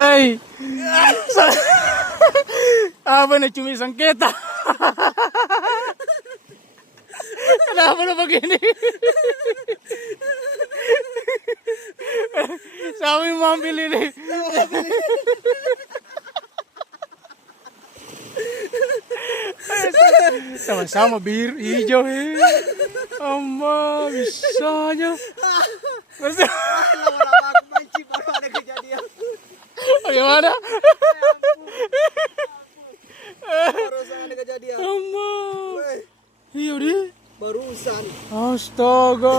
Hei, apa nih cumi sengketa? Kenapa lu begini? Siapa yang mau ambil ini? Sama-sama bir hijau. Amma bisanya. Lama-lama aku mancing baru ada kejadian. Bagaimana? Barusan ada kejadian. Amma. Weh, Iya deh. barusan. Astaga.